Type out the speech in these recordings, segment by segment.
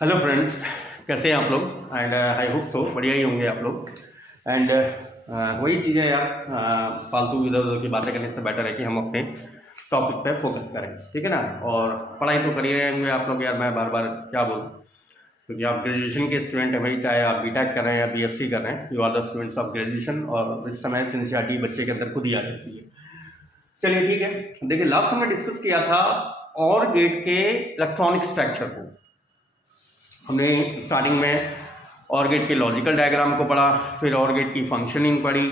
Hello friends, कैसे हैं आप लोग? एंड आई होप सो बढ़िया ही होंगे आप लोग। एंड वही चीज़ें यार, फालतू इधर उधर की बातें करने से बेटर है कि हम अपने टॉपिक पे फोकस करें, ठीक है ना। और पढ़ाई तो कर ही रहे होंगे आप लोग यार, मैं बार बार क्या बोलूँ, क्योंकि आप ग्रेजुएशन के स्टूडेंट हैं भाई, चाहे आप बीटेक कर रहे हैं या बीएससी कर रहे हैं, you are the students of graduation. और इस समय सिंसियरिटी बच्चे के अंदर खुद ही आ जाती है। चलिए ठीक है, देखिए लास्ट हमने डिस्कस किया था और गेट के इलेक्ट्रॉनिक स्ट्रक्चर को। हमने स्टार्टिंग में और गेट के लॉजिकल डायग्राम को पढ़ा, फिर और गेट की फंक्शनिंग पढ़ी,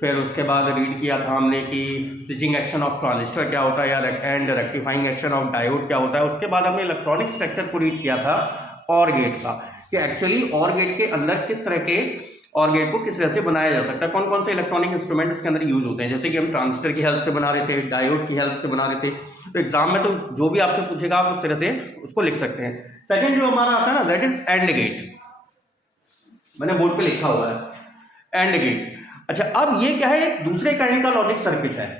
फिर उसके बाद रीड किया था हमने कि स्विचिंग एक्शन ऑफ ट्रांजिस्टर क्या होता है या and rectifying action of diode क्या होता है। उसके बाद हमने इलेक्ट्रॉनिक स्ट्रक्चर को रीड किया था और गेट का, कि एक्चुअली और गेट के अंदर किस तरह के और गेट को किस तरह से बनाया जा सकता है, कौन कौन से इलेक्ट्रॉनिक इंस्ट्रूमेंट इसके अंदर यूज होते हैं। जैसे कि हम ट्रांजिस्टर की हेल्प से बना रहे थे, डायोड की हेल्प से बना रहे थे। तो एग्जाम में तो जो भी आपसे पूछेगा आप उस तरह से उसको लिख सकते हैं। सेकंड जो हमारा आता है ना, दैट इज एंड गेट। मैंने बोर्ड पे लिखा हुआ है एंड गेट। अच्छा, अब ये क्या है, एक दूसरे काइंड का लॉजिक सर्किट है,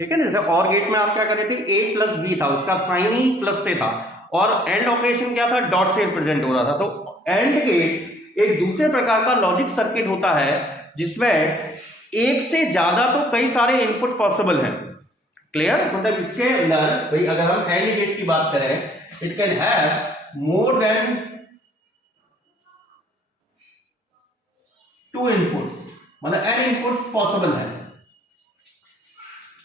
ठीक है ना। जैसे और गेट में आप क्या कर रहे थे, ए प्लस बी था, उसका साइन ही प्लस से था, और एंड ऑपरेशन क्या था, डॉट से रिप्रेजेंट हो रहा था। तो एंड गेट एक दूसरे प्रकार का लॉजिक सर्किट होता है जिसमें एक से ज्यादा तो कई सारे इनपुट पॉसिबल हैं। क्लियर? मतलब इसके अंदर भाई अगर हम एंड गेट की बात करें, it can have more than two inputs, मतलब एन इनपुट्स पॉसिबल है,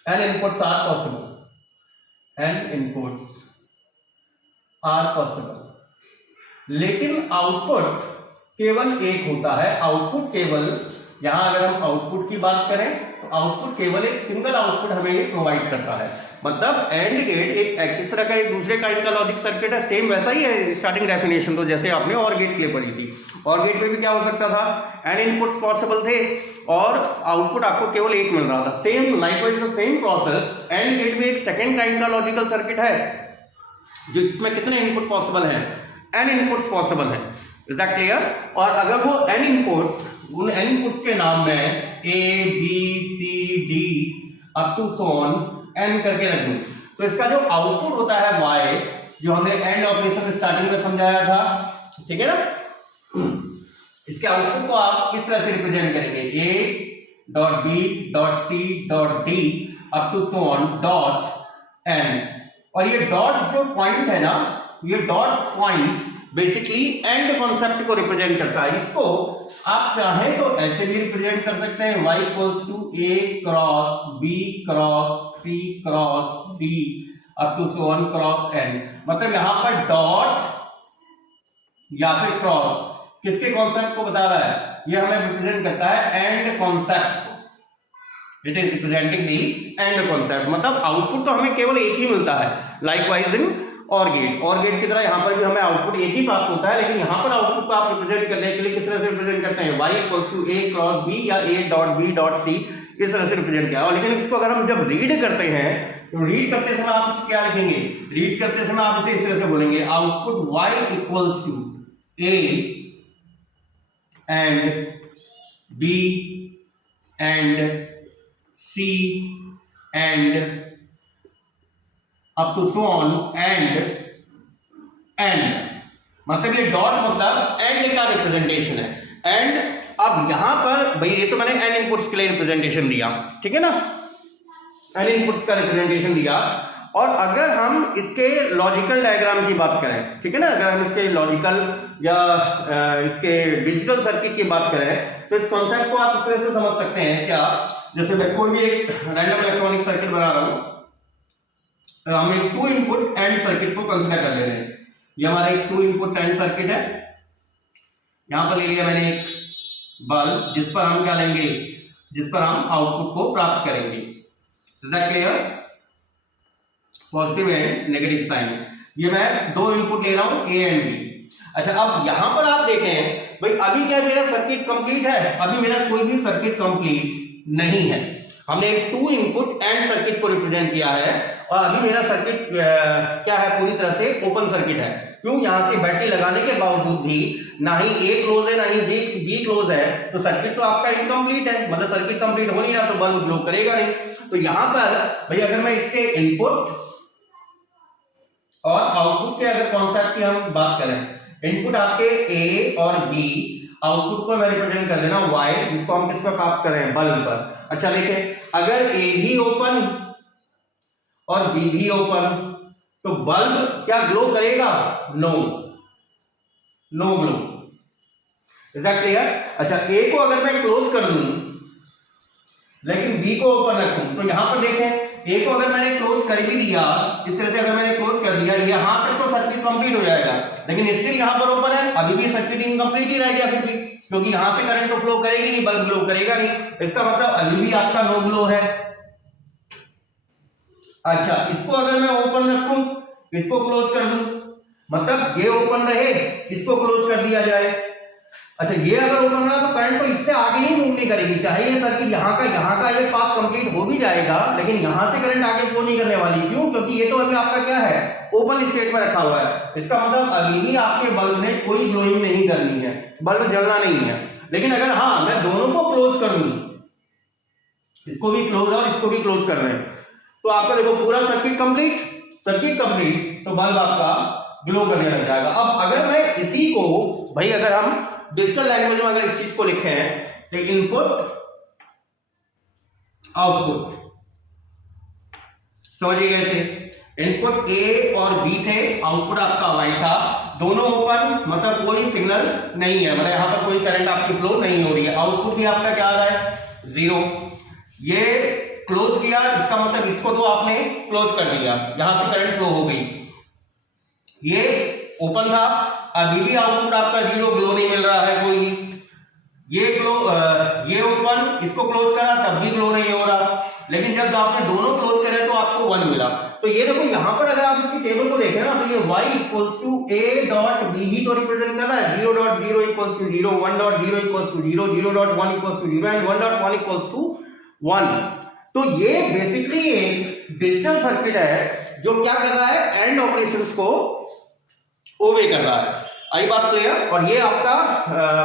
n inputs are possible, n inputs are possible, लेकिन आउटपुट केवल एक होता है। आउटपुट केवल, यहां अगर हम आउटपुट की बात करें तो आउटपुट केवल एक सिंगल आउटपुट हमें प्रोवाइड करता है। मतलब एंड गेट एक किस तरह का एक दूसरे काइंड का लॉजिक सर्किट है, सेम वैसा ही है स्टार्टिंग डेफिनेशन तो जैसे आपने और गेट के लिए पढ़ी थी। और गेट में भी क्या हो सकता था, एन इनपुट्स पॉसिबल थे और आउटपुट आपको केवल एक मिल रहा था। Same likewise the same process and gate में एक सेकेंड काइंड का लॉजिकल सर्किट है जिसमें कितने इनपुट पॉसिबल हैं, एन इनपुट्स पॉसिबल हैं। Is that clear? और अगर वो एन इनपुट्स, उन एन इनपुट्स के नाम में A B C D up to so on n करके रख दूं, तो इसका जो आउटपुट होता है वाई, जो हमने एंड ऑपरेशन स्टार्टिंग में समझाया था, ठीक है ना। इसके आउटपुट को आप किस तरह से रिप्रेजेंट करेंगे, A dot B dot C dot D up to so on dot n. और ये डॉट जो पॉइंट है ना, ये dot point basically and concept को रिप्रेजेंट करता है। इसको आप चाहें तो ऐसे भी रिप्रेजेंट कर सकते हैं, y equals to A cross B cross C cross D up to so on cross n. मतलब यहां पर डॉट या फिर क्रॉस किसके कॉन्सेप्ट को बता रहा है, ये हमें रिप्रेजेंट करता है and concept. It is representing the and concept. मतलब आउटपुट तो हमें केवल एक ही मिलता है, लाइकवाइज इन और गेट की तरह यहां पर भी हमें आउटपुट एक ही प्राप्त होता है, लेकिन यहां पर आउटपुट को आप रिप्रेजेंट करने के लिए किस तरह से रिप्रेजेंट करते हैं, y equals to A cross B या A dot B dot C, इस तरह से रिप्रेजेंट किया। और लेकिन इसको अगर हम जब रीड करते हैं तो रीड करते समय आप इसे क्या लिखेंगे, रीड करते समय आप इसे इस तरह से बोलेंगे, output y equals to A and B and C and up to so on and N। मतलब ये डॉट मतलब एंड का रिप्रेजेंटेशन है। एंड अब यहां पर भाई ये तो मैंने एन इनपुट्स के लिए रिप्रेजेंटेशन दिया, ठीक है ना, एन इनपुट्स का रिप्रेजेंटेशन दिया। और अगर हम इसके लॉजिकल डायग्राम की बात करें, ठीक है ना, अगर हम इसके लॉजिकल या इसके डिजिटल सर्किट की बात करें तो इस कॉन्सेप्ट को आप इस तरह से समझ सकते हैं क्या, जैसे मैं कोई भी एक रैंडम इलेक्ट्रॉनिक सर्किट बना रहा हूं, हम एक टू इनपुट एंड सर्किट को कंसीडर कर ले रहे हैं। ये हमारा एक टू इनपुट एंड सर्किट है। यहां पर ले लिया मैंने एक बल्ब जिस पर हम क्या लेंगे, जिस पर हम आउटपुट को प्राप्त करेंगे। Is that clear? Positive and negative sign. ये मैं दो इनपुट ले रहा हूं ए एंड बी। अच्छा, अब यहां पर आप देखें भाई अभी क्या मेरा सर्किट कंप्लीट है, अभी मेरा कोई भी सर्किट कंप्लीट नहीं है। हमने एक टू इनपुट एंड सर्किट को रिप्रेजेंट किया है और अभी मेरा सर्किट क्या है, पूरी तरह से ओपन सर्किट है। क्यों? यहां से बैटरी लगाने के बावजूद भी ना ही ए क्लोज है ना ही बी क्लोज है, तो सर्किट तो आपका इनकम्प्लीट है, मतलब सर्किट कंप्लीट हो नहीं रहा तो बल्ब ग्लो करेगा नहीं। तो यहां पर भाई अगर मैं इसके इनपुट और आउटपुट के अगर कॉन्सेप्ट की हम बात करें, इनपुट आपके ए और बी, आउटपुट को मैं रिप्रेजेंट कर देना वाई, जिसको हम किस पर प्राप्त कर रहे हैं, बल्ब पर। अच्छा देखिए, अगर ए भी ओपन और बी भी ओपन तो बल्ब क्या ग्लो करेगा? No, no glow. Is that clear? अच्छा, ए को अगर मैं क्लोज कर दूं लेकिन बी को ओपन रखूं, तो यहां पर देखें, ए को अगर मैंने क्लोज कर भी दिया, इस तरह से अगर मैंने क्लोज कर दिया, यहां तक तो सर्किट कंप्लीट हो जाएगा, लेकिन स्टिल यहां पर ओपन है, अभी भी सर्किट इनकम्प्लीट ही रह गया फिर भी, क्योंकि यहां से करंट तो फ्लो करेगी नहीं, बल्ब ग्लो करेगा नहीं। इसका मतलब अभी भी आपका नो ग्लो है। अच्छा, इसको अगर मैं ओपन रखूं, इसको क्लोज कर दूं, मतलब ये ओपन रहे, इसको क्लोज कर दिया जाए। अच्छा, ये अगर ओपन रहा तो करंट तो इससे आगे ही मूव नहीं करेगी, चाहे ये सर्किट यहाँ का ये पाथ कंप्लीट हो भी जाएगा, लेकिन यहां से करंट आगे फ्लो नहीं करने वाली। क्यों? क्योंकि ये तो अभी आपका क्या है, ओपन स्टेट में रखा हुआ है। इसका मतलब अभी भी आपके बल्ब ने कोई ग्लोइंग नहीं करनी है, बल्ब जलना नहीं है। लेकिन अगर हाँ मैं दोनों को क्लोज कर दूं, इसको भी क्लोज और इसको भी क्लोज कर रहे हैं, तो आपका देखो पूरा सर्किट कंप्लीट, तो बल्ब आपका ग्लो करने लग जाएगा। अब अगर मैं इसी को भाई, अगर हम डिजिटल लैंग्वेज में अगर इस चीज को लिखे हैं तो इनपुट आउटपुट, समझिए कैसे, इनपुट ए और बी थे, आउटपुट आपका वाई था, दोनों ओपन, मतलब कोई सिग्नल नहीं है, मतलब यहां पर कोई करंट आपकी फ्लो नहीं हो रही है, आउटपुट भी आपका क्या आ रहा है, 0। ये क्लोज किया, इसका मतलब इसको तो आपने क्लोज कर दिया, यहां से करंट फ्लो हो गई। ये ओपन था, अभी भी आउटपुट आपका 0, ग्लो नहीं मिल रहा है कोई। ये ओपन, इसको क्लोज करा, तब भी ग्लो नहीं हो रहा, लेकिन जब आपने दोनों क्लोज करे तो आपको 1 मिला। तो ये देखो यहां पर अगर आप इसकी टेबल को देखें ना, तो ये y equals to a dot b ही तो रिप्रेजेंट कर रहा है, 0.0 equals to 0, 1.0 equals to 0, 0.1 equals to 0 and 1.1 equals to 1। तो ये बेसिकली एक डिजिटल सर्किट है जो क्या कर रहा है, एंड ऑपरेशंस को ओबे कर रहा है। आई बात क्लियर? और ये आपका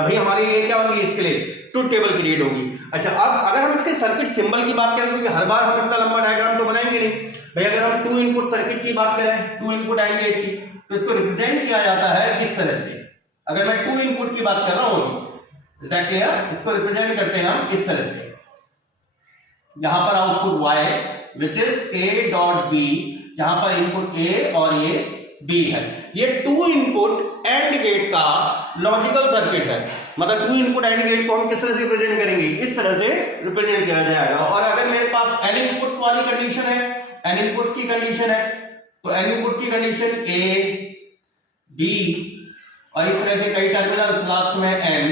भाई हमारी ये क्या होगी, इसके लिए ट्रुथ टेबल क्रिएट होगी। अच्छा, अब अगर हम इसके सर्किट सिंबल की बात करें, क्योंकि हर बार हम इतना लंबा डायग्राम तो बनाएंगे नहीं भाई, अगर हम 2 इनपुट सर्किट की बात करें, 2 इनपुट एंड गेट की, तो इसको रिप्रेजेंट किया जाता है इस तरह से। अगर मैं 2 इनपुट की बात कर रहा हूं, इज दैट क्लियर? इसको रिप्रेजेंट करते हैं हम इस तरह से, जहां पर output y which is a dot b, जहां पर इनपुट a और ये b है। ये 2 इनपुट एंड गेट का लॉजिकल सर्किट है, मतलब 2 इनपुट एंड गेट को हम किस तरह से रिप्रेजेंट करेंगे, इस तरह से रिप्रेजेंट किया जाएगा। और अगर मेरे पास n इनपुट्स वाली कंडीशन है, n इनपुट्स की कंडीशन है, तो n इनपुट्स की कंडीशन a b और इस तरह से कई टर्मिनल्स लास्ट में n,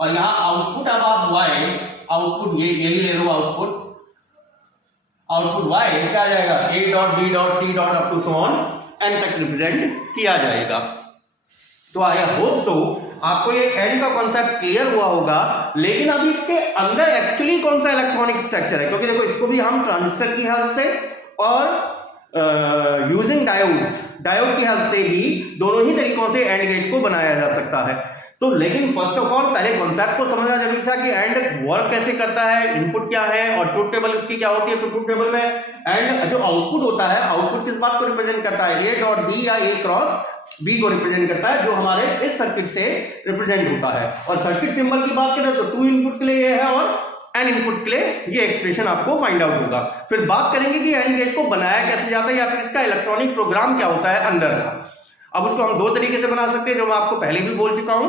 और यहां आउटपुट अब आप y, आउटपुट यही ले लो, आउटपुट y क्या आ जाएगा, a dot b dot c dot up to so on n तक रिप्रेजेंट किया जाएगा। तो आई होप तो आपको ये n का कॉन्सेप्ट क्लियर हुआ होगा। लेकिन अब इसके अंदर एक्चुअली कौन सा इलेक्ट्रॉनिक स्ट्रक्चर है, क्योंकि देखो इसको भी हम ट्रांजिस्टर की हेल्प से और यूजिंग डायोड की हेल्प से भी दोनों ही तरीकों से एंड गेट को बनाया जा सकता है। तो लेकिन फर्स्ट ऑफ ऑल पहले कॉन्सेप्ट को समझना जरूरी था कि एंड वर्क कैसे करता है, इनपुट क्या है और ट्रुथ टेबल उसकी क्या होती है। तो ट्रुथ टेबल में एंड जो आउटपुट होता है, आउटपुट किस बात को रिप्रेजेंट करता है, ए डॉट बी या ए क्रॉस बी को रिप्रेजेंट करता है, जो हमारे इस सर्किट से रिप्रेजेंट होता है। और सर्किट सिंबल की बात करें तो 2 इनपुट के लिए ये है और n इनपुट्स के लिए ये एक्सप्रेशन आपको फाइंड आउट होगा। फिर बात करेंगे कि एंड गेट को बनाया कैसे जाता है या फिर इसका इलेक्ट्रॉनिक प्रोग्राम क्या होता है अंदर का। अब उसको हम 2 तरीके से बना सकते हैं, जो मैं आपको पहले भी बोल चुका हूं,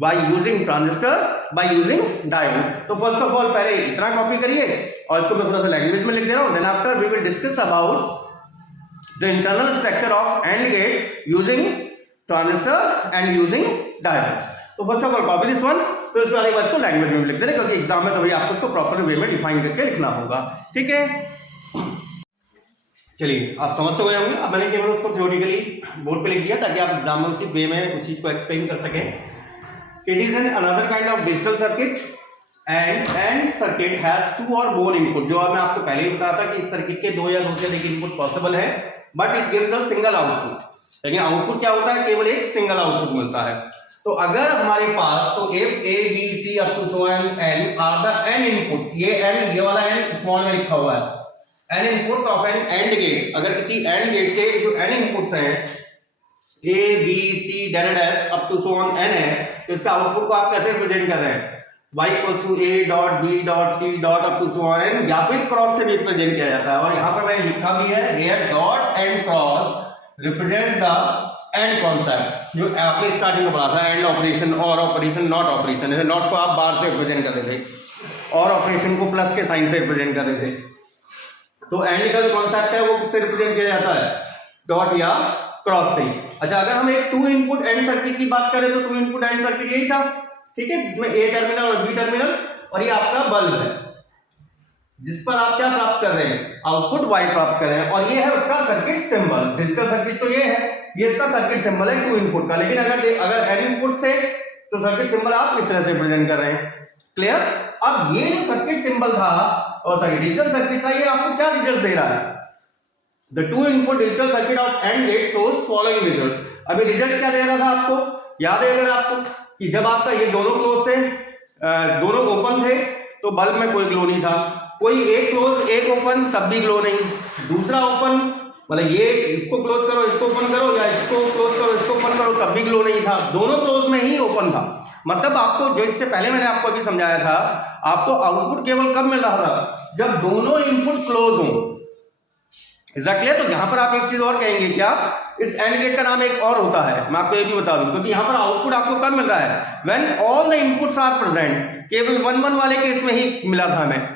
by using transistor, by using diode. तो फर्स्ट ऑफ ऑल पहले इतना कॉपी करिए और इसको मैं थोड़ा सा लैंग्वेज में लिख दे रहा हूं। Then after we will discuss about the internal structure of and gate using transistor and using diodes. तो first of all copy this one, फिर उसके बाद इसको लैंग्वेज में लिख देना, क्योंकि एग्जाम में तो भाई आपको इसको प्रॉपर वे में डिफाइन करके लिखना होगा। ठीक है, चलिए आप समझ तो गए होंगे। अब मैंने केवल उसको थ्योरेटिकली बोर्ड पे लिख दिया ताकि आप एग्जाम में उसी वे में उस चीज को एक्सप्लेन कर सकें। It is an another kind of digital circuit and circuit has 2 or more input। जो मैं आपको पहले ही बताया था कि इस सर्किट के 2 या 2 से अधिक इनपुट पॉसिबल है, but it gives a single output. लेकिन आउटपुट क्या होता है, केवल एक सिंगल आउटपुट मिलता है। तो अगर हमारे पास तो if a b c up to so n are the n input, ये n ये वाला n स्मॉल में लिखा हुआ है, n inputs of N and gate, अगर किसी एंड गेट के जो एन इनपुट्स हैं A B C dash up to so on n है, तो इसका आउटपुट को आप कैसे रिप्रेजेंट कर रहे हैं, y equals to a dot b dot c dot up to so on n, या फिर क्रॉस से भी रिप्रेजेंट किया जाता है। और यहाँ पर मैंने लिखा भी है where dot and cross represents the and concept, जो आपने स्टार्टिंग में पढ़ा था, and operation, or operation, not operation. जैसे नॉट को आप बार से रिप्रेजेंट कर रहे थे और ऑपरेशन को प्लस के साइन से रिप्रेजेंट कर रहे थे। तो एंड का जो कॉन्सेप्ट है वो किससे रिप्रेजेंट किया जाता है, डॉट या क्रॉस से। अच्छा, अगर हम एक 2 इनपुट एंड सर्किट की बात करें तो 2 इनपुट एंड सर्किट यही था, ठीक है, जिसमें ए टर्मिनल और बी टर्मिनल, और ये आपका बल्ब है जिस पर आप क्या प्राप्त कर रहे हैं, आउटपुट वाई प्राप्त कर रहे हैं, और ये है उसका सर्किट सिंबल। डिजिटल सर्किट तो ये है, ये इसका सर्किट सिंबल है 2 इनपुट का। लेकिन अगर एन इनपुट से तो सर्किट सिंबल आप इस तरह से प्रेजेंट कर रहे हैं। क्लियर? अब ये जो सर्किट सिंबल था और सॉरी डिजिटल सर्किट था, ये आपको क्या रिजल्ट दे रहा है, the 2 input digital circuit of and gate सोर्स फॉलोइंग रिजल्ट्स। अभी रिजल्ट क्या दे रहा था आपको, याद है अगर आपको, कि जब आपका ये दोनों क्लोज थे, दोनों ओपन थे, तो बल्ब में कोई ग्लो नहीं था, कोई एक क्लोज एक ओपन तब भी ग्लो नहीं, दूसरा ओपन मतलब ये इसको क्लोज करो इसको ओपन करो, या इसको क्लोज करो इसको ओपन करो, तब भी ग्लो नहीं था, दोनों क्लोज में ही ओपन था। मतलब आपको जो इससे पहले मैंने आपको अभी समझाया था, आपको आउटपुट केवल कब मिल रहा था, जब दोनों इनपुट क्लोज हो। Is that clear? तो यहां पर आप एक चीज और कहेंगे क्या, इस एंड गेट का नाम एक और होता है, मैं आपको ये भी बता दूं, क्योंकि यहां पर आउटपुट आपको कब मिल रहा है, when all the inputs are present. केवल 1 1 वाले केस में ही मिला था हमें,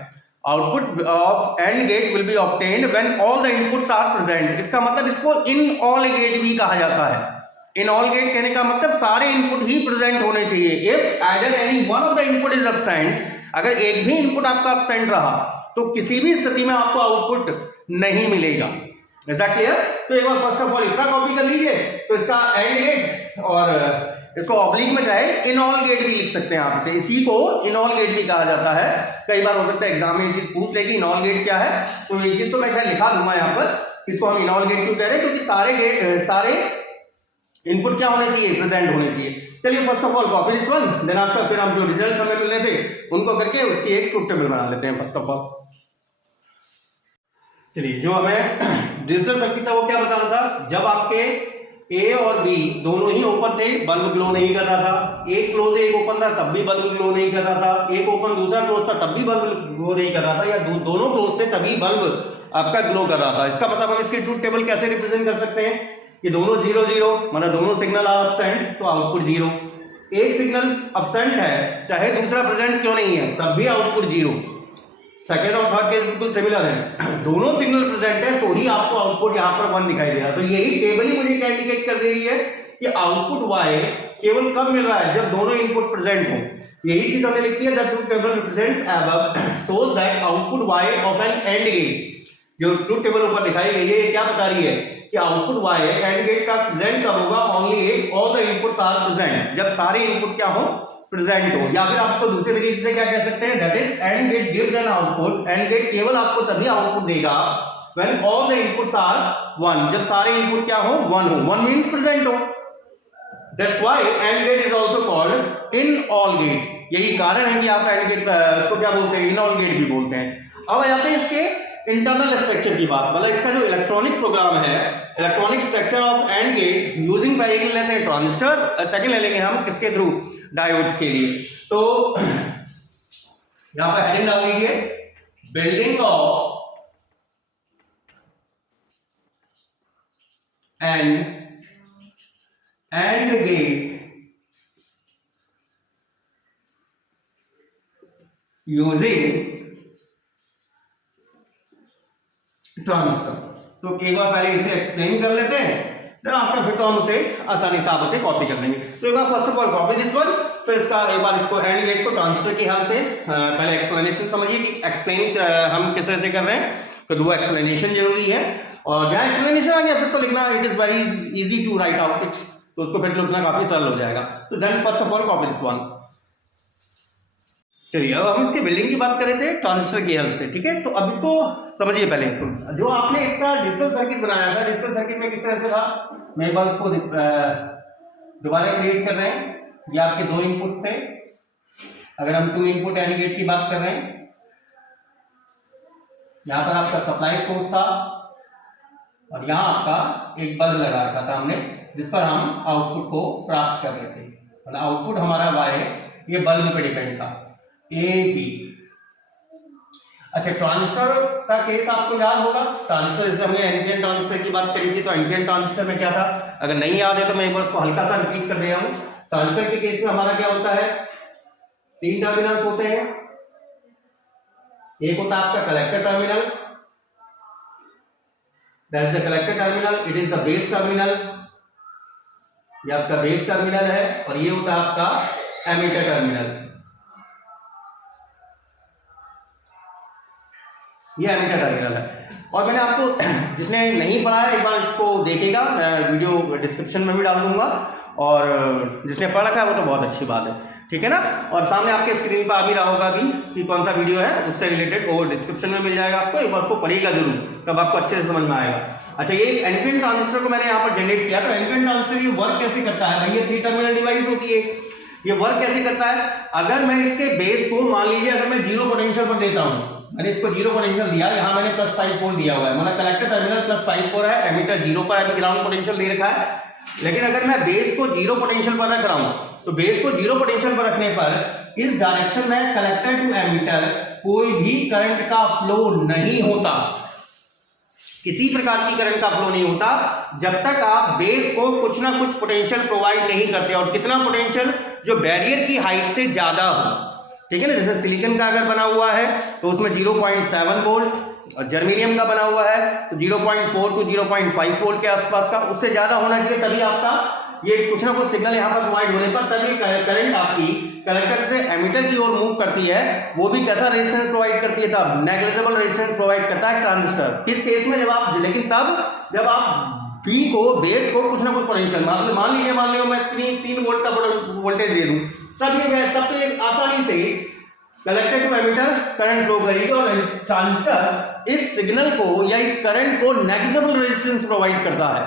output of and gate will be obtained when all the inputs are present. इसका मतलब इसको इन ऑल गेट भी कहा जाता है। इन ऑल गेट कहने का मतलब सारे इनपुट ही प्रेजेंट होने चाहिए। If either any one of the input is absent, अगर एक भी इनपुट आपका एब्सेंट रहा तो किसी भी स्थिति में आपको आउटपुट नहीं मिलेगा। ऐसा क्लियर? तो एक बार फर्स्ट ऑफ ऑल इतना कॉपी कर लीजिए, तो इसका एंड गेट और इसको ऑब्लिक में चाहे इन ऑल गेट भी लिख सकते हैं आप इसे, इसी को इन ऑल गेट भी कहा जाता है। कई बार हो सकता है एग्जाम में ये चीज पूछ ले कि इन ऑल गेट क्या है, तो ये चीज तो मैं खैर लिखा दूंगा यहाँ पर, इसको हम इन ऑल गेट क्यों कह रहे हैं, क्योंकि सारे इनपुट क्या होने चाहिए, प्रेजेंट होने चाहिए। चलिए first of all copy this one, then after फिर हम जो रिजल्ट हमें मिल रहे थे उनको करके उसकी एक ट्रुथ टेबल बना लेते हैं फर्स्ट ऑफ ऑल। चलिए, जो हमें डिजिटल सर्किट था वो क्या बताना था, जब आपके ए और बी दोनों ही ओपन थे, बल्ब ग्लो नहीं कर रहा था, एक क्लोज एक ओपन था तब भी बल्ब ग्लो नहीं कर रहा था, एक ओपन दूसरा क्लोज था तब भी बल्ब ग्लो नहीं कर रहा था, या दोनों क्लोज थे तभी बल्ब आपका ग्लो कर रहा था। इसका मतलब हम इसकी ट्रुथ टेबल कैसे रिप्रेजेंट कर सकते हैं कि दोनों 0 0, मतलब दोनों सिग्नल आर एब्सेंट तो आउटपुट 0, एक सिग्नल एब्सेंट है चाहे दूसरा प्रेजेंट क्यों नहीं है तब भी आउटपुट 0। सेकेंड और थर्ड केस बिल्कुल सिमिलर है, दोनों सिग्नल प्रेजेंट है तो ही आपको आउटपुट यहाँ पर 1 दिखाई दे रहा है। तो यही टेबल ही मुझे क्या इंडिकेट कर दे रही है कि आउटपुट y केवल कब मिल रहा है, जब दोनों इनपुट प्रेजेंट हो। यही चीज हमने लिखी है, the truth table represents above shows that output y of N and gate. जो ट्रुथ टेबल ऊपर दिखाई गई है ये क्या बता रही है कि आउटपुट y एंड गेट का प्रेजेंट कब होगा, only if all the inputs are present, जब सारे इनपुट क्या हो, प्रेजेंट हो। या फिर आप इसको दूसरे तरीके से क्या कह सकते हैं, that is and gate gives an output, and gate केवल आपको तभी आउटपुट देगा when all the inputs are 1, जब सारे इनपुट क्या हो, 1 हो, 1 मींस प्रेजेंट हो। That's why and gate is also called in all gate. यही कारण है कि आप एंड गेट को क्या बोलते हैं, इन ऑल गेट भी बोलते हैं। अब आते हैं इसके इंटरनल स्ट्रक्चर की बात, मतलब इसका जो इलेक्ट्रॉनिक प्रोग्राम है, electronic structure of and gate using पहले लेते हैं ट्रांजिस्टर, सेकंड ले लेंगे हम किसके थ्रू, डायोड के लिए। तो यहां पर हेडिंग डाल लीजिए, building of and gate using transistor. तो एक बार पहले इसे एक्सप्लेन कर लेते हैं, फिर आपका फिर तो हम उसे आसानी से आप उसे कॉपी कर लेंगे। तो एक बार first of all copy this one, फिर इसका एक बार इसको एंड गेट को ट्रांजिस्टर के हेल्प से पहले एक्सप्लेनेशन समझिए कि एक्सप्लेन हम किस तरह से कर रहे हैं, तो वो एक्सप्लेनेशन जरूरी है। और जहाँ एक्सप्लेनेशन आ गया फिर तो लिखना it is very easy to write out it, तो उसको फिर लिखना काफी सरल हो जाएगा। तो then first of all copy this one. चलिए, अब हम इसके बिल्डिंग की बात कर रहे थे ट्रांजिस्टर की हेल्प से, ठीक है। तो अब इसको समझिए पहले, जो आपने इसका डिजिटल सर्किट बनाया था, डिजिटल सर्किट में किस तरह से था, मैं एक बार उसको दोबारा क्रिएट कर रहे हैं। ये आपके 2 इनपुट्स थे, अगर हम 2 इनपुट एंड गेट की बात कर रहे हैं यहाँ पर आपका सप्लाई सोर्स था और यहाँ आपका एक बल्ब लगा रखा था हमने, जिस पर हम आउटपुट को प्राप्त कर रहे थे। मतलब आउटपुट हमारा वाई ये बल्ब पे डिपेंड था, ए बी। अच्छा, ट्रांजिस्टर का केस आपको याद होगा। ट्रांजिस्टर, जैसे हमने एनपीएन ट्रांजिस्टर की बात करी थी, तो एनपीएन ट्रांजिस्टर में क्या था, अगर नहीं याद है तो मैं एक बार उसको हल्का सा रिपीट कर दे रहा हूं। ट्रांजिस्टर के केस में हमारा क्या होता है, 3 टर्मिनल्स होते हैं। एक होता है आपका collector terminal, that is the collector terminal, it is the base terminal, ये आपका बेस टर्मिनल है, और ये होता है आपका एमीटर टर्मिनल, ये एमीटर टर्मिनल है। और मैंने आपको, जिसने नहीं पढ़ा है एक बार इसको देखेगा, मैं वीडियो डिस्क्रिप्शन में भी डाल दूंगा, और जिसने पढ़ रखा है वो तो बहुत अच्छी बात है, ठीक है ना। और सामने आपके स्क्रीन पर आ भी रहा होगा कि कौन सा वीडियो है उससे रिलेटेड, वो डिस्क्रिप्शन में मिल जाएगा आपको, एक बार उसको पढ़िएगा जरूर, तब आपको अच्छे से समझ में आएगा। अच्छा, ये एनपीएन ट्रांजिस्टर को मैंने यहाँ पर जनरेट किया, तो एनपीएन ट्रांजिस्टर ये वर्क कैसे करता है भाई, ये 3 टर्मिनल डिवाइस होती है। ये वर्क कैसे करता है, अगर मैं इसके बेस को, मान लीजिए अगर मैं 0 पोटेंशियल पर देता हूँ, मैंने इसको 0 पोटेंशियल दिया, यहाँ मैंने +5 वोल्ट दिया हुआ है, मतलब कलेक्टर टर्मिनल +5 वोल्ट है, एमीटर 0 पर है, ग्राउंड पोटेंशियल दे रखा है। लेकिन अगर मैं बेस को 0 पोटेंशियल पर रख रहा हूं, तो बेस को 0 पोटेंशियल पर रखने पर इस डायरेक्शन में कलेक्टर टू एमीटर कोई भी करंट का फ्लो नहीं होता, किसी प्रकार की करंट का फ्लो नहीं होता, जब तक आप बेस को कुछ ना कुछ पोटेंशियल प्रोवाइड नहीं करते। और कितना पोटेंशियल, जो बैरियर की हाइट से ज्यादा हो, ठीक है ना। जैसे सिलिकॉन का अगर बना हुआ है तो उसमें 0.7 वोल्ट, और जर्मेनियम का बना हुआ है तो 0.4 to 0.5 वोल्ट के आसपास का, उससे ज्यादा होना चाहिए, तभी आपका ये कुछ ना कुछ सिग्नल यहाँ पर प्रोवाइड होने पर तभी करंट आपकी कलेक्टर से एमीटर की ओर मूव करती है। वो भी कैसा रेजिस्टेंस प्रोवाइड करती है, तब नेग्लिजिबल रेजिस्टेंस प्रोवाइड करता है ट्रांजिस्टर। किस केस में, जब आप, लेकिन तब जब आप बी को, बेस को कुछ ना कुछ पोटेंशियल, मतलब मान लीजिए मैं 3 वोल्ट का वोल्टेज दे दूं, तब तो ये आसानी से collector to emitter current flow करेगी, और ट्रांजिस्टर इस सिग्नल को या इस करंट को नेग्लिजिबल रेजिस्टेंस प्रोवाइड करता है।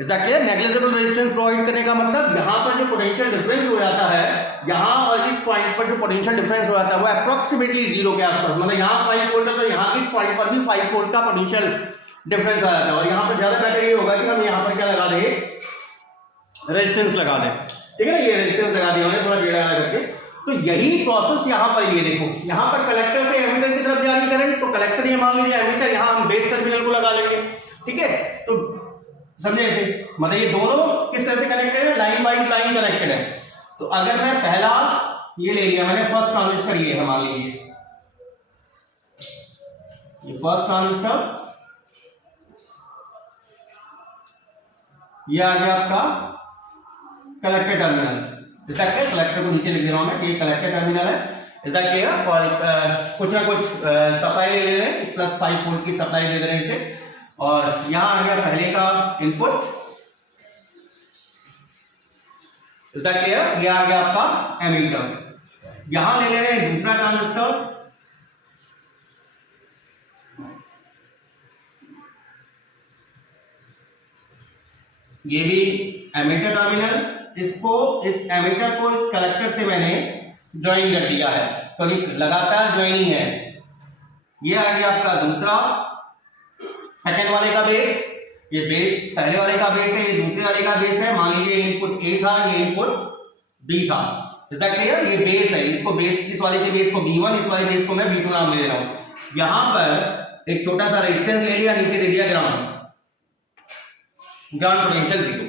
Is that clear? Negligible resistance provide करने का मतलब यहां पर जो पोटेंशियल डिफरेंस हो जाता है, यहां और इस पॉइंट पर जो पोटेंशियल डिफरेंस हो जाता है वो अप्रोक्सीमेटली 0 के आसपास, मतलब यहां 5 वोल्ट है तो यहां इस पॉइंट पर भी 5 वोल्ट का पोटेंशियल डिफरेंस आ जाता है। और यहां पर ज्यादा बेटर ये होगा कि हम यहां पर क्या लगा दें, रेजिस्टेंस लगा दें, ठीक है ना। ये रेजिस्टेंस लगा दिया हमने थोड़ा टेढ़ा करके। तो यही प्रोसेस यहां पर, ये देखो यहां पर कलेक्टर से एमीटर की तरफ जा रही करंट, तो कलेक्टर ये मान लीजिए एमीटर, यहां हम बेस टर्मिनल को लगा लेंगे, ठीक है। तो समझे ऐसे, मतलब ये दोनों किस तरह से कनेक्टेड है, लाइन बाई लाइन कनेक्टेड है। तो अगर मैं पहला ये ले लिया मैंने, फर्स्ट ट्रांजिस्टर ये है, मान लीजिए ये फर्स्ट ट्रांजिस्टर, ये आ गया आपका कलेक्टर टर्मिनल। जैसा कि कलेक्टर को नीचे लिख दे रहा हूं मैं, ये कलेक्टर टर्मिनल है, इज दैट क्लियर। और कुछ ना कुछ सप्लाई ले रहे हैं, +5 वोल्ट की सप्लाई दे रहे हैं इसे। और यहां आ गया पहले का इनपुट, इज दैट क्लियर। ये आ गया आपका एमीटर। यहां ले रहे हैं दूसरा ट्रांजिस्टर, ये भी एमीटर टर्मिनल, इसको, इस एमीटर को इस कलेक्टर से मैंने ज्वाइन कर दिया है, तो लगातार ज्वाइनिंग है। ये आ गया आपका दूसरा, सेकेंड वाले का बेस, ये बेस पहले वाले का बेस है, ये दूसरे वाले का बेस है। मान लीजिए इनपुट ए था, ये इनपुट बी था, इज दैट क्लियर। ये बेस है, इसको बेस, इस वाले के बेस को B1, इस वाले बेस को मैं B2 नाम ले रहा हूं। यहां पर एक छोटा सा रेजिस्टेंस ले लिया, नीचे दे दिया ground potential 0,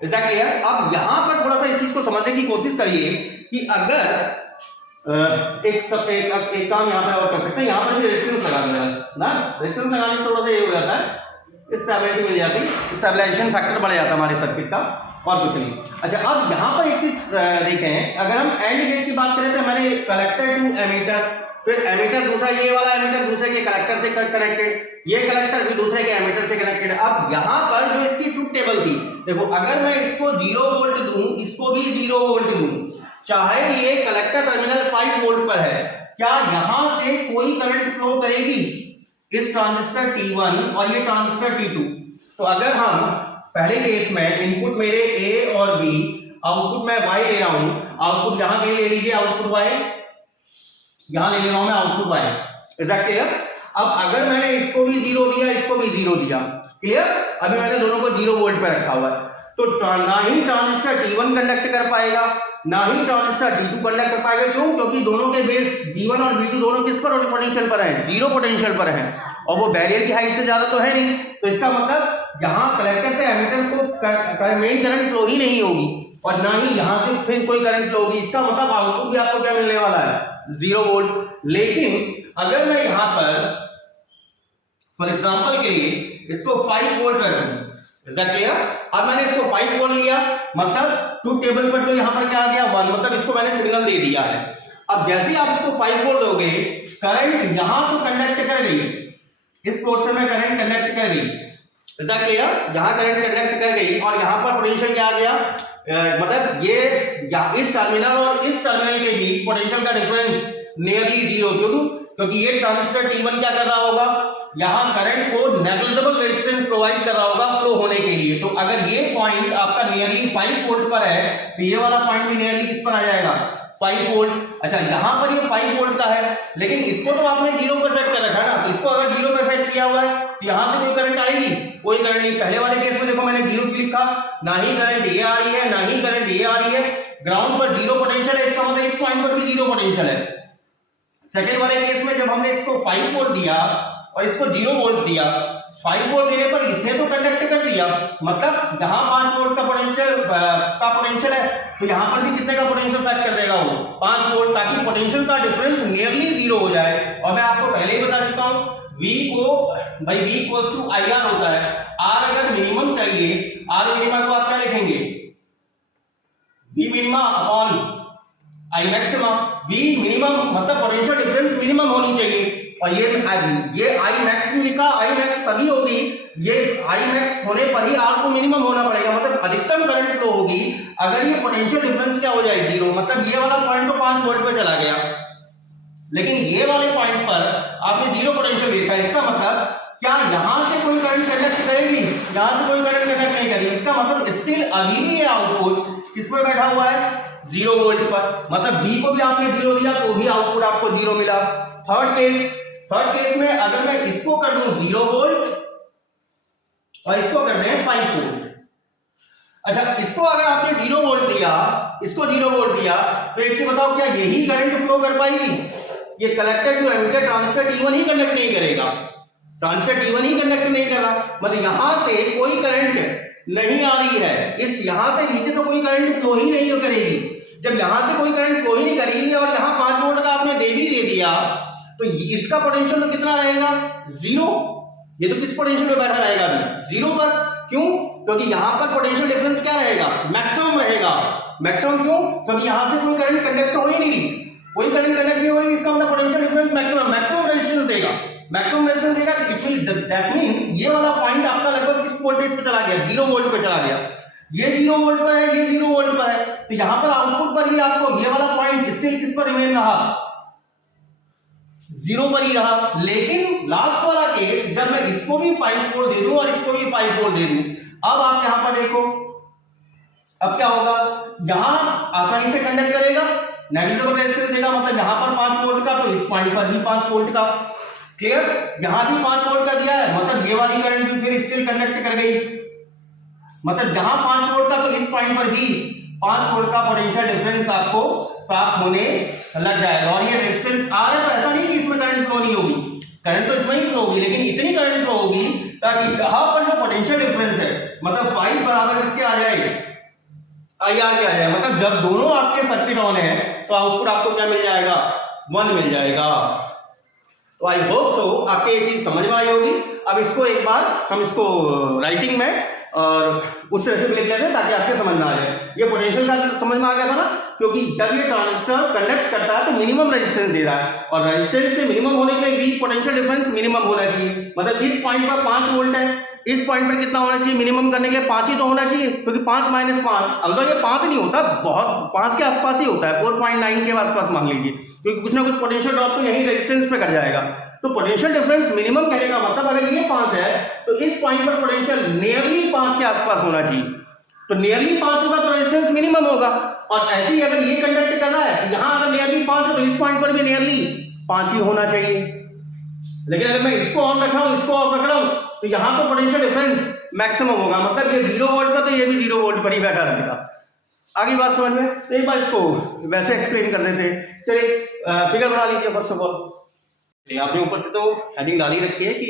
is that clear. अब यहां पर थोड़ा सा इस चीज को समझने की कोशिश करिए कि अगर एक काम यहां पर और कर सकते हैं, यहां पर भी रेजिस्टेंस लगा दिया ना, रेजिस्टेंस लगाने से थोड़ा सा ये हो जाता है, स्टेबिलिटी मिल जाती, स्टेबलाइजेशन फैक्टर बढ़ जाता है हमारे सर्किट का, और कुछ नहीं। अच्छा, अब यहां पर एक चीज देखें, अगर हम एंड गेट की बात करें तो मैंने कलेक्टर टू एमीटर, फिर एमीटर दूसरा, ये वाला एमीटर दूसरे के कलेक्टर से कनेक्टेड, ये कलेक्टर भी दूसरे के एमीटर से कनेक्टेड। अब यहां पर जो इसकी ट्रुथ टेबल थी, देखो अगर मैं इसको 0 वोल्ट दूं, इसको भी 0 वोल्ट दूं, चाहे ये कलेक्टर टर्मिनल 5 वोल्ट पर है, क्या यहां से कोई करंट फ्लो करेगी इस ट्रांजिस्टर T1 और ये ट्रांजिस्टर T2? तो अगर हम पहले केस में इनपुट मेरे A और B, आउटपुट मैं Y ले रहा हूं, आउटपुट यहां के ले लीजिए, आउटपुट Y यहां ले रहा हूं मैं, output Y, is that clear. अब अगर मैंने इसको भी 0 दिया, इसको भी 0 दिया, क्लियर, अभी मैंने दोनों को 0 वोल्ट पे रखा हुआ है, तो ना ही ट्रांजिस्टर T1 कंडक्ट कर पाएगा, ना ही ट्रांजिस्टर T2 कंडक्ट कर पाएगा। क्यों? क्योंकि दोनों के बेस V1 और V2 दोनों किस पर पोटेंशियल पर है, 0 पोटेंशियल पर है, और वो बैरियर की हाइट से ज्यादा तो है नहीं। तो इसका मतलब यहाँ कलेक्टर से एमिटर को मेन करंट फ्लो ही नहीं होगी, और ना ही यहाँ से फिर कोई करंट फ्लो होगी। इसका मतलब आउटपुट भी आपको क्या मिलने वाला है, 0 वोल्ट। लेकिन अगर मैं यहाँ पर फॉर एग्जाम्पल के लिए इसको 5 वोल्ट रख दूं, इज दैट क्लियर? अब मैंने इसको 5 वोल्ट लिया, मतलब ट्रूथ टेबल पर तो यहाँ पर क्या आ गया 1, मतलब इसको मैंने सिग्नल दे दिया है। अब जैसे ही आप इसको 5 वोल्ट दोगे, करंट यहां तो कंडक्ट कर गई, इस पोर्शन में करंट कंडक्ट कर गई, इज दैट क्लियर? यहां करंट कंडक्ट कर गई और यहां पर पोटेंशियल क्या आ गया, मतलब ये इस टर्मिनल और इस टर्मिनल के बीच पोटेंशियल का डिफरेंस नियरली 0। क्योंकि ये ट्रांजिस्टर T1 क्या कर रहा होगा, यहां करंट को नेग्लिजिबल रेजिस्टेंस प्रोवाइड कर रहा होगा फ्लो होने के लिए। तो अगर ये पॉइंट आपका नियरली 5 वोल्ट पर है, तो ये वाला पॉइंट भी नियरली किस पर आ जाएगा, 5 वोल्ट। अच्छा, यहां पर ये 5 वोल्ट का है, लेकिन इसको तो आपने 0 पर सेट कर रखा है ना, तो इसको अगर 0 पर सेट किया हुआ है, तो यहां से कोई करंट आएगी, कोई करंट नहीं। पहले वाले केस में देखो मैंने 0 लिखा, ना ही करंट ये आ रही है, ना ही करंट ये आ रही है, ग्राउंड पर 0 पोटेंशियल है, इसका मतलब इस पॉइंट पर भी 0 पोटेंशियल है। सेकेंड वाले केस में जब हमने इसको 5 वोल्ट दिया और इसको 0 वोल्ट दिया, 5 वोल्ट देने पर इसने तो कंडक्ट कर दिया, मतलब यहां 5 वोल्ट का पोटेंशियल है, तो यहां पर भी कितने का पोटेंशियल सेट कर देगा वो 5 वोल्ट, ताकि पोटेंशियल का डिफरेंस नियरली 0 हो जाए। और मैं आपको पहले ही बता चुका हूं, V को भाई V इक्वल्स टू IR होता है। R अगर मिनिमम चाहिए, R मिनिमम को आप क्या लिखेंगे, V minimum upon I maximum. V minimum मतलब पोटेंशियल डिफरेंस मिनिमम होनी चाहिए, और ये I मैक्स भी लिखा, I मैक्स तभी होगी, ये I मैक्स होने पर ही R को मिनिमम होना पड़ेगा, मतलब अधिकतम करंट फ्लो होगी अगर ये पोटेंशियल डिफरेंस क्या हो जाए 0, मतलब ये वाला पॉइंट तो 5 वोल्ट पे चला गया, लेकिन ये वाले पॉइंट पर आपने 0 पोटेंशियल लिखा है। इसका मतलब क्या यहां से कोई करंट कंडक्ट करेगी, यहां से कोई करंट कंडक्ट नहीं करेगी। इसका मतलब स्टिल अभी भी ये आउटपुट किस पर बैठा हुआ है, 0 वोल्ट पर, मतलब V को भी आपने 0 दिया तो भी आउटपुट आपको 0 मिला। थर्ड केस में अगर मैं इसको कर दूं 0 वोल्ट और इसको कर दें 5 वोल्ट। अच्छा, इसको अगर आपने 0 वोल्ट दिया, इसको 0 वोल्ट दिया, तो एक चीज बताओ, क्या यही करंट फ्लो कर पाएगी? ये collector to emitter transistor T1 ही कंडक्ट नहीं करेगा, ट्रांजिस्टर T1 ही कंडक्ट नहीं कर रहा, मतलब यहां से कोई करंट नहीं आ रही है, इस यहां से नीचे तो कोई करंट फ्लो ही नहीं करेगी। जब यहां से कोई करंट फ्लो ही नहीं करेगी और यहां 5 वोल्ट का आपने दे दिया, तो इसका पोटेंशियल तो कितना रहेगा, 0। ये तो किस पोटेंशियल पे बैठा रहेगा अभी, 0 पर। क्यों? क्योंकि यहां पर पोटेंशियल डिफरेंस क्या रहेगा, मैक्सिमम रहेगा। मैक्सिमम क्यों? क्योंकि यहां से कोई करंट कंडक्ट हो ही नहीं, कोई करंट कंडक्ट नहीं होगी, इसका मतलब पोटेंशियल डिफरेंस मैक्सिमम रेजिस्टेंस देगा, मैक्सिमम रेजिस्टेंस देगा। इट विल दैट मींस ये वाला पॉइंट आपका लगभग किस वोल्टेज पे चला गया, 0 वोल्ट पे चला गया। ये 0 वोल्ट पर है, ये 0 वोल्ट पर है, तो यहां पर आउटपुट पर भी आपको ये वाला पॉइंट स्टिल किस पर रिमेन रहा, 0 पर ही रहा। लेकिन लास्ट वाला केस जब मैं इसको भी 5 वोल्ट दे दूं और इसको भी 5 वोल्ट दे दूं, अब आप यहां पर देखो, अब क्या होगा, यहां आसानी से कंडक्ट करेगा, नेग्लिजिबल रेजिस्टेंस देगा, मतलब यहां पर 5 वोल्ट का, तो इस पॉइंट पर भी 5 वोल्ट का, क्लियर। यहां भी 5 वोल्ट का दिया है, मतलब ये वाली करंट भी फिर स्टिल कंडक्ट कर गई, मतलब यहां 5 वोल्ट का, तो इस पॉइंट पर भी 5 वोल्ट का पोटेंशियल डिफरेंस आपको प्राप्त होने लग जाएगा। और ये रेजिस्टेंस आ रहा है, तो ऐसा नहीं कि इसमें करंट फ्लो नहीं होगी, करंट तो इसमें ही फ्लो होगी, लेकिन इतनी करंट फ्लो होगी ताकि यहां पर जो पोटेंशियल डिफरेंस है, मतलब 5 बराबर इसके आ जाए IR के आ जाए, मतलब जब दोनों आपके सर्किट ऑन है तो आउटपुट आपको क्या मिल जाएगा, 1 मिल जाएगा। तो आई होप सो आपके ये चीज समझ में आई होगी। अब इसको एक बार हम इसको राइटिंग में और उस तरह से लिख लेते हैं ताकि आपके समझ में आ जाए। ये पोटेंशियल का समझ में आ गया था ना, क्योंकि जब ये ट्रांजिस्टर कंडक्ट करता है तो मिनिमम रेजिस्टेंस दे रहा है, और रेजिस्टेंस से मिनिमम होने के लिए भी पोटेंशियल डिफरेंस मिनिमम होना चाहिए। मतलब इस पॉइंट पर 5 वोल्ट है, इस पॉइंट पर कितना होना चाहिए, मिनिमम करने के लिए 5 ही तो होना चाहिए, क्योंकि 5 - 5, अगर ये 5 नहीं होता, बहुत 5 के आसपास ही होता है, 4.9 के आसपास मान लीजिए, क्योंकि कुछ ना कुछ पोटेंशियल ड्रॉप तो यही रेजिस्टेंस पे कर जाएगा। तो पोटेंशियल डिफरेंस मिनिमम कहने का मतलब अगर ये 5 है तो इस पॉइंट पर पोटेंशियल नियरली 5 के आसपास होना चाहिए, तो नियरली 5 होगा तो रेजिस्टेंस मिनिमम होगा। और ऐसे ही अगर ये कंडक्ट कर रहा है, यहां अगर नियरली 5 है तो इस पॉइंट पर भी नियरली 5 ही होना चाहिए। लेकिन अगर मैं इसको ऑन रख रहा हूँ, इसको ऑफ रख रहा हूँ, तो यहाँ पर पोटेंशियल डिफरेंस मैक्सिमम होगा, मतलब ये 0 वोल्ट का तो ये भी 0 वोल्ट पर ही बैठा रहेगा। आगे बात समझ में? तो एक बार इसको वैसे एक्सप्लेन कर देते हैं। चलिए फिगर बना लीजिए फर्स्ट ऑफ ऑल। आपने ऊपर से तो हेडिंग डाली रखी है कि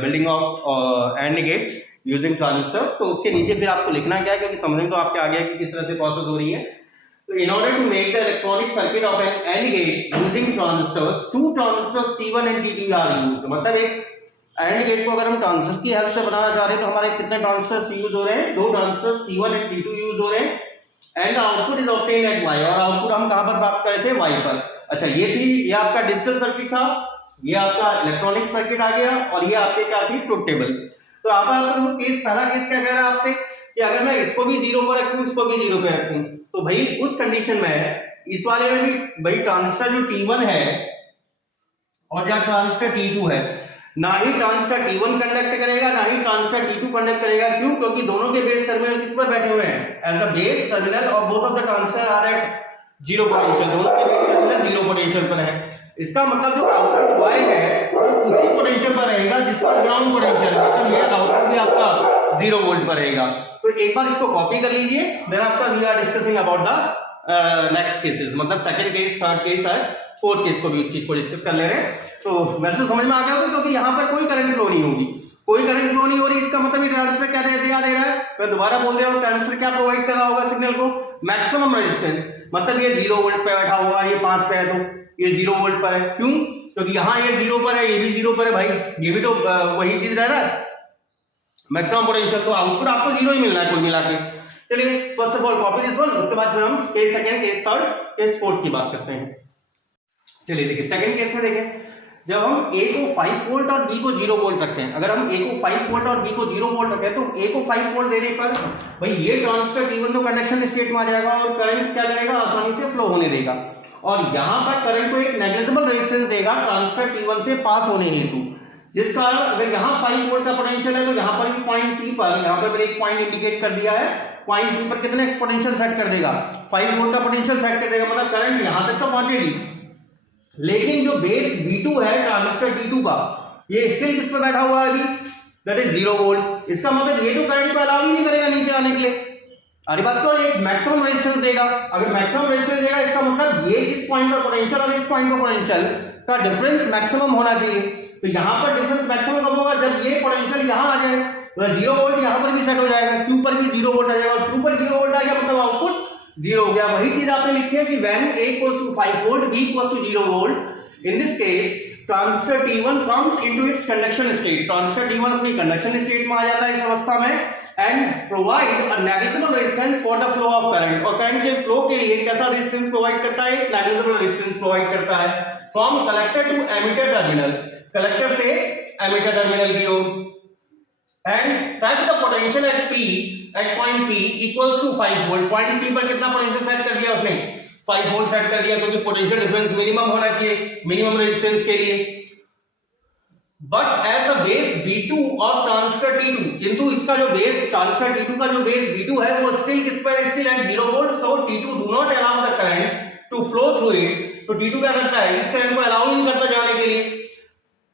building of and gate using transistors, तो उसके नीचे फिर आपको लिखना क्या है, क्योंकि समझने तो आपके आगे कि किस तरह से प्रोसेस हो रही है। तो in order to make the electronic circuit of N and gate using transistors, two transistors T1 and T2 are used. मतलब एक एंड गेट को अगर हम ट्रांजिस्टर की हेल्प से बनाना चाह रहे हैं तो हमारे कितने ट्रांजिस्टर्स यूज हो रहे हैं? 2 transistors T1 and T2 use हो रहे हैं। And output is obtained at Y, और आउटपुट हम कहां पर प्राप्त करे थे? Y पर। अच्छा, ये आपका डिजिटल सर्किट था, ये आपका इलेक्ट्रॉनिक सर्किट आ गया, और ये आपके क्या थी? Truth table. तो आप केस, पहला केस क्या कह रहा है आपसे कि अगर मैं इसको भी 0 पर रखूं, इसको भी 0 पे रखूं, तो भाई उस कंडीशन में इस वाले में भी भाई ट्रांजिस्टर जो T1 है और जहां ट्रांजिस्टर T2 है, ना ही ट्रांजिस्टर T1 कंडक्ट करेगा, ना ही ट्रांजिस्टर T2 कंडक्ट करेगा। क्यों? क्योंकि दोनों के बेस टर्मिनल किस पर बैठे हुए हैं? As the base terminal of both of the transistor are at 0 potential, दोनों के बेस टर्मिनल 0 पोटेंशियल पर है। इसका मतलब जो आउटपुट Y है वो उसी पोटेंशियल पर रहेगा जिस पर ग्राउंड पोटेंशियल है, मतलब ये आउटपुट भी आपका 0 वोल्ट पर रहेगा। तो एक बार इसको कॉपी कर लीजिए, देन आपका we are discussing about the next cases, मतलब सेकंड केस, थर्ड केस है, फोर्थ केस को भी उस चीज को डिस्कस कर ले रहे हैं। तो वैसे तो समझ में आ गया होगा, क्योंकि यहाँ पर कोई करंट फ्लो नहीं होगी, कोई करंट फ्लो नहीं हो रही, इसका मतलब ये ट्रांजिस्टर क्या दे रहा है? मैं दोबारा बोल रहा हूँ, ट्रांजिस्टर क्या प्रोवाइड कर रहा होगा सिग्नल को? Maximum resistance. मतलब ये 0 वोल्ट पे बैठा होगा, ये 5 पे है तो ये 0 वोल्ट पर है। क्यों? क्योंकि यहाँ ये 0 पर है, ये भी 0 पर है, भाई ये भी तो वही चीज रह रहा है, मैक्सिमम पोटेंशियल। तो आउटपुट आपको 0 ही मिलना है कुल मिला के। चलिए first of all copy this one, उसके बाद फिर हम case second, case third, case fourth की बात करते हैं। चलिए देखिए सेकंड केस में देखें, जब हम A को 5 वोल्ट और B को 0 वोल्ट रखें, अगर हम A को 5 वोल्ट और B को 0 वोल्ट रखें, तो A को 5 वोल्ट देने पर भाई ये ट्रांजिस्टर T1 तो कंडक्शन स्टेट में आ जाएगा और करंट क्या करेगा? आसानी से फ्लो होने देगा, और यहां पर करंट को एक नेग्लिजिबल रेजिस्टेंस देगा ट्रांजिस्टर T1 से पास होने हेतु, जिस कारण अगर यहाँ 5 वोल्ट का पोटेंशियल है तो यहाँ पर भी पॉइंट P पर, यहाँ पर मैंने एक पॉइंट इंडिकेट कर दिया है, पॉइंट P पर कितने पोटेंशियल सेट कर देगा? 5 वोल्ट का पोटेंशियल सेट कर देगा, मतलब करंट यहां तक तो पहुंचेगी। लेकिन जो बेस B2 है ट्रांजिस्टर T2 का, ये स्टिल किस पे बैठा हुआ है अभी? That is 0 volt. इसका मतलब ये तो करंट को अलाउ ही नहीं करेगा नीचे आने के लिए। अरे बात तो एक मैक्सिमम रेजिस्टेंस देगा, अगर मैक्सिमम रेजिस्टेंस देगा इसका मतलब ये इस पॉइंट पर पोटेंशियल और इस पॉइंट पर पोटेंशियल का डिफरेंस मैक्सिमम होना चाहिए। तो यहाँ पर डिफरेंस मैक्सिमम कब होगा? जब ये पोटेंशियल यहाँ आ जाए, तो 0 वोल्ट यहाँ पर भी सेट हो जाएगा, Q पर भी 0 वोल्ट आ जाएगा, और Q पर 0 वोल्ट आ गया मतलब आउटपुट 0 हो गया। वही चीज आपने लिखी है कि when A equals to 5 volt, B equals to 0 volt, in this case transistor T1 comes into its conduction state, transistor T1 अपनी कंडक्शन स्टेट में आ जाता है इस अवस्था में, and provide a negligible resistance for the flow of current, और current के flow के लिए कैसा रेजिस्टेंस प्रोवाइड करता है? एक नेग्लिजिबल रेजिस्टेंस प्रोवाइड करता है from collector to emitter terminal, collector से एमिटर टर्मिनल की ओर, and set the potential at P at point P equals to 5 volt, point P पर कितना पोटेंशियल सेट कर दिया उसने? 5 वोल्ट सेट कर दिया, क्योंकि पोटेंशियल डिफरेंस मिनिमम होना चाहिए मिनिमम रेजिस्टेंस के लिए। But at the base B2 और ट्रांजिस्टर T2, किंतु इसका जो बेस ट्रांजिस्टर T2 का जो बेस B2 है वो स्टिल किस पर? Still at 0 volt, so T2 do not allow the current to flow through it. तो T2 क्या करता है? इस करंट को अलाउ नहीं करता जाने के लिए,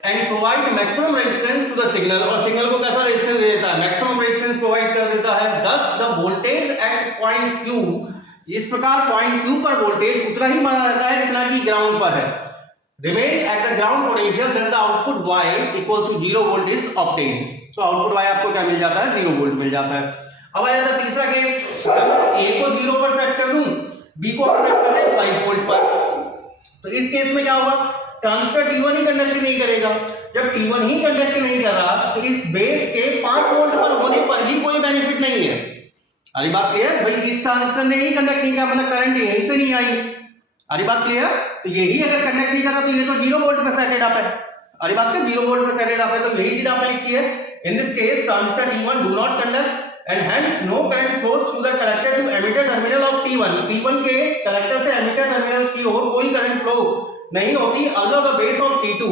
and provide maximum resistance to the signal, और सिग्नल को कैसा रेजिस्टेंस दे देता है? मैक्सिमम रेजिस्टेंस प्रोवाइड कर देता है। दस the voltage at point Q, इस प्रकार पॉइंट Q पर वोल्टेज उतना ही बना रहता है जितना कि ग्राउंड पर है, remains at the ground potential, then the output Y equals to 0 volt is obtained। तो आउटपुट Y आपको क्या मिल जाता है? 0 वोल्ट मिल जाता है। अब आ जाता है तीसरा केस, A को 0 पर सेट कर दूं, B को सेट कर दे 5 वोल्ट पर, तो इस केस में क्या होगा? ट्रांजिस्टर T1 ही कंडक्ट नहीं करेगा। जब T1 ही कंडक्ट नहीं कर रहा तो इस बेस के 5 वोल्ट पर होने पर भी कोई बेनिफिट नहीं है। अरे बात क्लियर? भाई इस ट्रांजिस्टर ने ही कंडक्ट नहीं किया, मतलब करंट यहीं से नहीं आई। अरे बात क्लियर? तो यही अगर कंडक्ट नहीं कर रहा तो ये तो 0 वोल्ट पे सेटेड अप है। अरे बात क्या? 0 वोल्ट पे सेटेड अप है, तो यही चीज आपने लिखी है। In this case transistor T1 do not conduct and hence no current flows through the collector to emitter terminal of T1, T1 के कलेक्टर से एमिटर टर्मिनल की ओर कोई करंट फ्लो नहीं होती, although the base of T2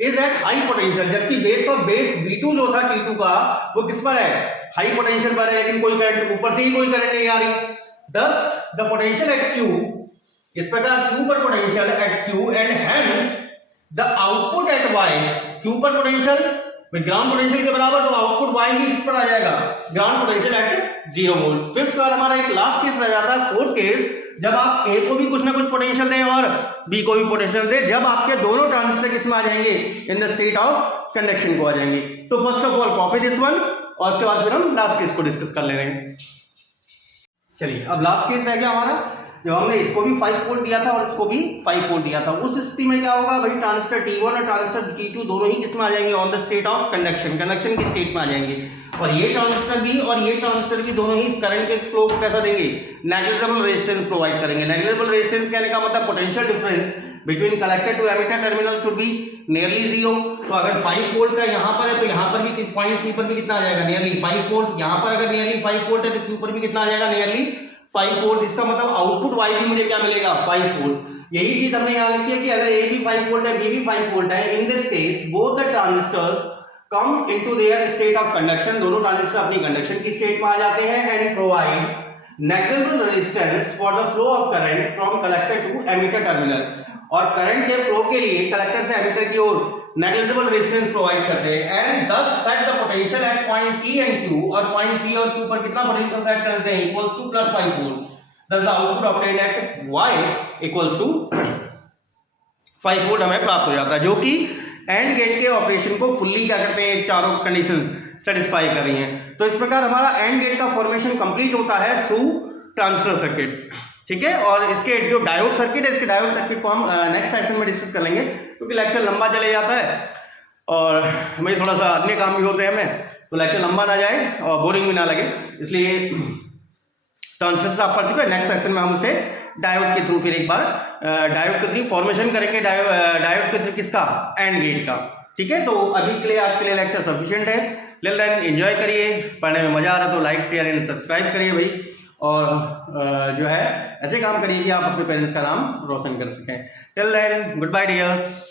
is at high potential, जबकि base B2 जो था T2 का वो किस पर है? हाई पोटेंशियल पर है, लेकिन कोई करंट ऊपर से ही कोई करंट नहीं आ रही। Thus the potential at Q, इस प्रकार Q पर potential at Q and hence the output at Y Q पर पोटेंशियल ग्राउंड पोटेंशियल के बराबर, तो आउटपुट वाई भी इस पर आ जाएगा, ग्राउंड पोटेंशियल एट 0 वोल्ट। फिर उसके बाद हमारा एक लास्ट केस रह जाता है, फोर्थ केस, जब आप ए को भी कुछ ना कुछ पोटेंशियल दें और बी को भी पोटेंशियल दें, जब आपके दोनों ट्रांजिस्टर किसमें आ जाएंगे, in the state of conduction को आ जाएंगे। तो first of all copy this one, और उसके बाद फिर हम लास्ट केस को डिस्कस कर ले रहे हैं। चलिए अब लास्ट केस रह गया हमारा, जब हमने इसको भी 5 वोल्ट दिया था और इसको भी 5 वोल्ट दिया था, उस स्थिति में क्या होगा भाई, ट्रांजिस्टर T1 और ट्रांजिस्टर T2 दोनों ही किसमें आ जाएंगे, on the state of conduction, conduction की स्टेट में आ जाएंगे। और ये ट्रांजिस्टर भी और ये ट्रांजिस्टर भी दोनों ही करंट के फ्लो को कैसा देंगे, नेग्लिजिबल रेजिस्टेंस प्रोवाइड करेंगे। नेग्लिजिबल रेजिस्टेंस कहने का मतलब potential difference between collector to emitter terminal should be nearly 0। तो अगर 5 वोल्ट का यहाँ पर है तो यहाँ पर भी पॉइंट P पर भी कितना आ जाएगा, नियरली 5 वोल्ट। यहाँ पर अगर नियरली 5 वोल्ट है तो Q पर भी कितना आ जाएगा, नियरली 5 वोल्ट। इसका मतलब आउटपुट वाई भी मुझे क्या मिलेगा, 5 वोल्ट। यही चीज हमने यहाँ लिखी है कि अगर ए भी 5 वोल्ट है, बी भी 5 वोल्ट है, in this case both the transistors comes into their state of conduction, दोनों ट्रांजिस्टर अपनी कंडक्शन की स्टेट में आ जाते हैं, and provide negligible resistance for the flow of current from collector to emitter terminal. और करंट के फ्लो के लिए कलेक्टर से एमिटर की ओर नेग्लिजिबल रेजिस्टेंस प्रोवाइड करते हैं, and thus set the potential at point P and Q, और point P और Q पर कितना पोटेंशियल सेट करते हैं, इक्वल्स टू +5 वोल्ट। Thus the output obtained at Y equals to 5 volt हमें प्राप्त हो जाता है, जो कि एंड गेट के ऑपरेशन को फुल्ली क्या करते हैं, चारों कंडीशन सेटिस्फाई कर रही हैं। तो इस प्रकार हमारा एंड गेट का फॉर्मेशन कंप्लीट होता है थ्रू ट्रांजिस्टर सर्किट्स, ठीक है। और इसके जो डायोड सर्किट है, इसके डायोड सर्किट को हम नेक्स्ट सेशन में डिस्कस कर लेंगे, क्योंकि लेक्चर लंबा चले जाता है और हमें थोड़ा सा अन्य काम भी होते हैं हमें, तो लेक्चर लंबा ना जाए और बोरिंग भी ना लगे, इसलिए ट्रांजिस्टर आप पढ़ चुके हैं। नेक्स्ट सेशन में हम उसे डायोड के थ्रू फिर एक बार डायोड के थ्रू फॉर्मेशन करेंगे, डायोड के थ्रू किसका, एंड गेट का, ठीक है। तो अभी के लिए आज के लिए लेक्चर सफिशिएंट है। टिल देन एंजॉय करिए, पढ़ने में मजा आ रहा तो लाइक शेयर एंड सब्सक्राइब करिए भाई, और जो है ऐसे काम करिए कि आप अपने पेरेंट्स का नाम रोशन कर सकें। Till then goodbye dears.